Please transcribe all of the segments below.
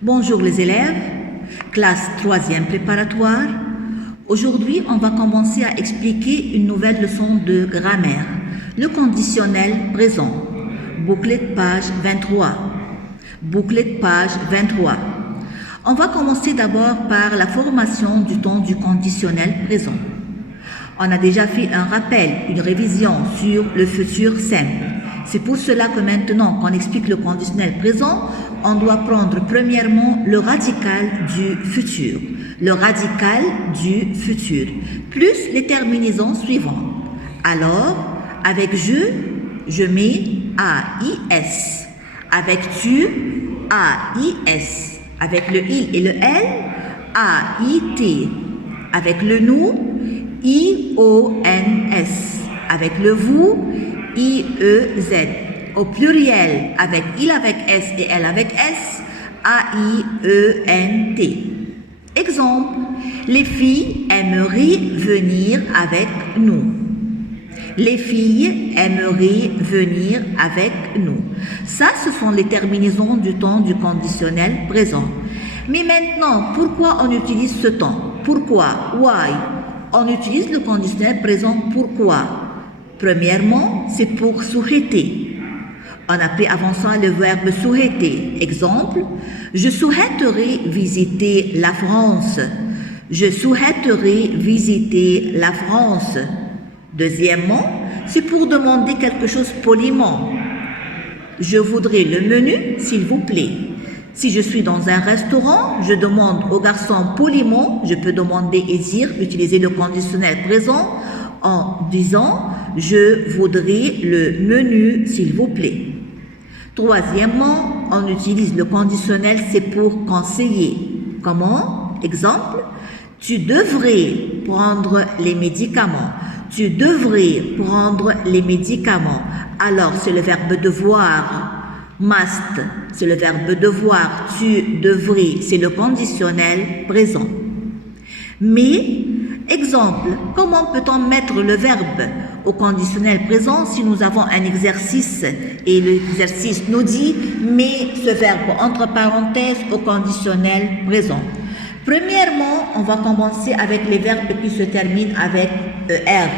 Bonjour les élèves, classe 3e préparatoire. Aujourd'hui, on va commencer à expliquer une nouvelle leçon de grammaire, le conditionnel présent. Bouclet de page 23. Bouclet de page 23. On va commencer d'abord par la formation du temps du conditionnel présent. On a déjà fait un rappel, une révision sur le futur simple. C'est pour cela que maintenant qu'on explique le conditionnel présent, on doit prendre premièrement le radical du futur. Le radical du futur, plus les terminaisons suivantes. Alors, avec je mets AIS. Avec tu, AIS. Avec le il et le elle, AIT. Avec le nous, IONS. Avec le vous, IEZ. Au pluriel, avec il avec S et elle avec S, AIENT. Exemple, les filles aimeraient venir avec nous. Les filles aimeraient venir avec nous. Ça, ce sont les terminaisons du temps du conditionnel présent. Mais maintenant, pourquoi on utilise ce temps? Pourquoi? Why? On utilise le conditionnel présent pourquoi? Premièrement, c'est pour souhaiter. On appelle avant ça le verbe souhaiter. Exemple, je souhaiterais visiter la France. Je souhaiterais visiter la France. Deuxièmement, c'est pour demander quelque chose poliment. Je voudrais le menu, s'il vous plaît. Si je suis dans un restaurant, je demande au garçon poliment, je peux demander et dire, utiliser le conditionnel présent en disant je voudrais le menu, s'il vous plaît. Troisièmement, on utilise le conditionnel, c'est pour conseiller. Comment? Exemple, tu devrais prendre les médicaments. Tu devrais prendre les médicaments. Alors, c'est le verbe devoir. Must, c'est le verbe devoir. Tu devrais, c'est le conditionnel présent. Mais, exemple, comment peut-on mettre le verbe au conditionnel présent si nous avons un exercice et l'exercice nous dit « mets ce verbe entre parenthèses au conditionnel présent ». Premièrement, on va commencer avec les verbes qui se terminent avec ER.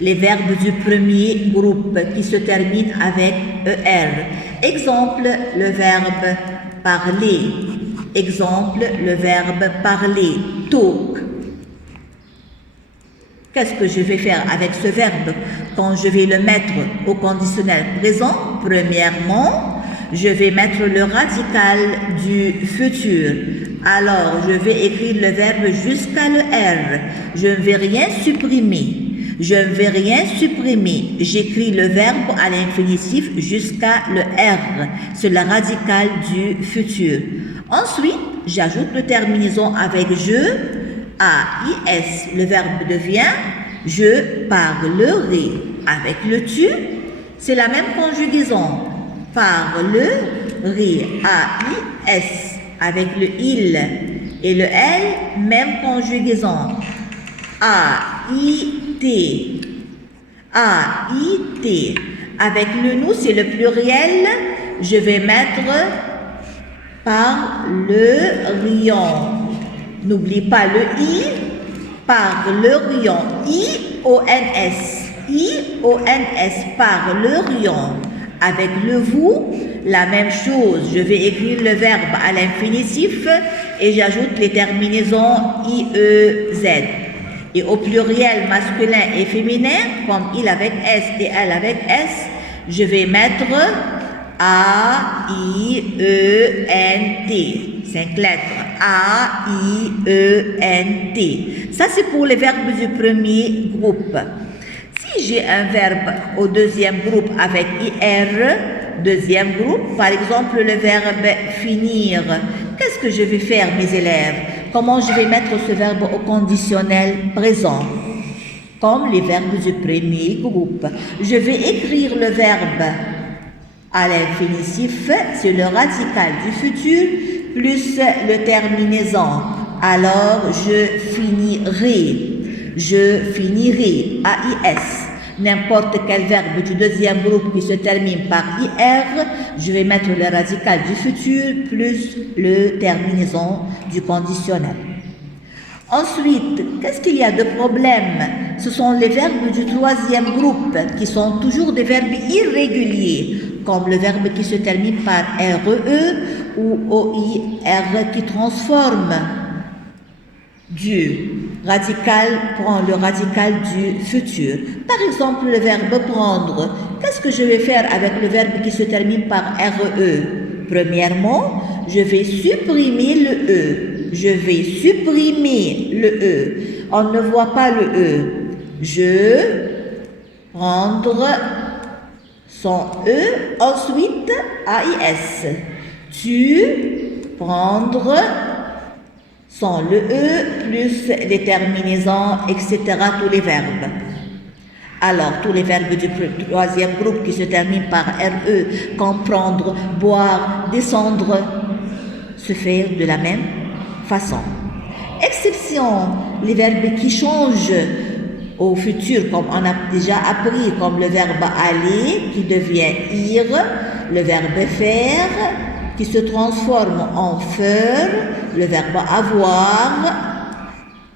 Les verbes du premier groupe qui se terminent avec ER. Exemple, le verbe parler. Exemple, le verbe parler. Talk. Qu'est-ce que je vais faire avec ce verbe quand je vais le mettre au conditionnel présent? Premièrement, je vais mettre le radical du futur. Alors, je vais écrire le verbe jusqu'à le R. Je ne vais rien supprimer. Je ne vais rien supprimer. J'écris le verbe à l'infinitif jusqu'à le R. C'est le radical du futur. Ensuite, j'ajoute le terminaison avec je. AIS, le verbe devient je parlerai. Avec le tu, c'est la même conjugaison. Parlerai. AIS. Avec le il et le elle, même conjugaison. AIT. AIT. Avec le nous, c'est le pluriel. Je vais mettre parlerions. N'oublie pas le i, parlerions, I-O-N-S, I-O-N-S, parlerions. Avec le vous, la même chose, je vais écrire le verbe à l'infinitif et j'ajoute les terminaisons I-E-Z. Et au pluriel masculin et féminin, comme il avec S et elle avec S, je vais mettre A-I-E-N-T. 5 lettres. A-I-E-N-T. Ça, c'est pour les verbes du premier groupe. Si j'ai un verbe au deuxième groupe avec IR, deuxième groupe, par exemple le verbe finir, qu'est-ce que je vais faire, mes élèves? Comment je vais mettre ce verbe au conditionnel présent? Comme les verbes du premier groupe. Je vais écrire le verbe à l'infinitif, c'est le radical du futur, plus le terminaison. Alors, je finirai. Je finirai. AIS. N'importe quel verbe du deuxième groupe qui se termine par IR je vais mettre le radical du futur plus le terminaison du conditionnel. Ensuite, qu'est-ce qu'il y a de problème? Ce sont les verbes du troisième groupe qui sont toujours des verbes irréguliers, comme le verbe qui se termine par RE ou OIR qui transforme du radical prend le radical du futur. Par exemple, le verbe prendre. Qu'est-ce que je vais faire avec le verbe qui se termine par RE? Premièrement, je vais supprimer le E. Je vais supprimer le E. On ne voit pas le E. Je, prendre, son E, ensuite AIS. Tu, prendre, sans le E, plus les terminaisons, etc., tous les verbes. Alors, tous les verbes du troisième groupe qui se terminent par RE, comprendre, boire, descendre, se fait de la même façon. Exception, les verbes qui changent au futur, comme on a déjà appris, comme le verbe aller, qui devient ir, le verbe faire, qui se transforme en faire, le verbe avoir,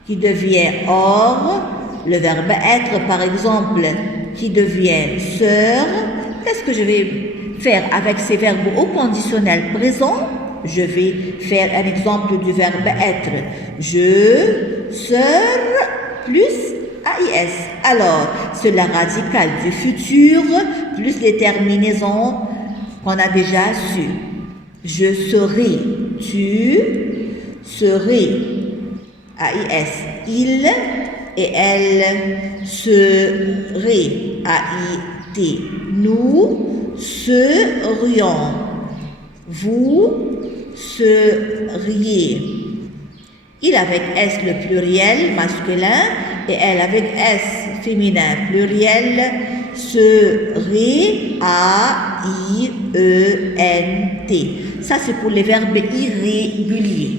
qui devient or, le verbe être, par exemple, qui devient sœur. Qu'est-ce que je vais faire avec ces verbes au conditionnel présent? Je vais faire un exemple du verbe être. Je, sœur, plus AIS. Alors, c'est la radicale du futur, plus les terminaisons qu'on a déjà su. Je serai, tu, serai, AIS, il, et elle serait, AIT, nous serions, vous seriez. Il avec S le pluriel masculin et elle avec S féminin pluriel serait, A-I-E-N-T. Ça, c'est pour les verbes irréguliers.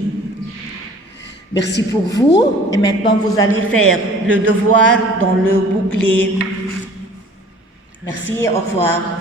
Merci pour vous. Et maintenant, vous allez faire le devoir dans le bouclier. Merci, au revoir.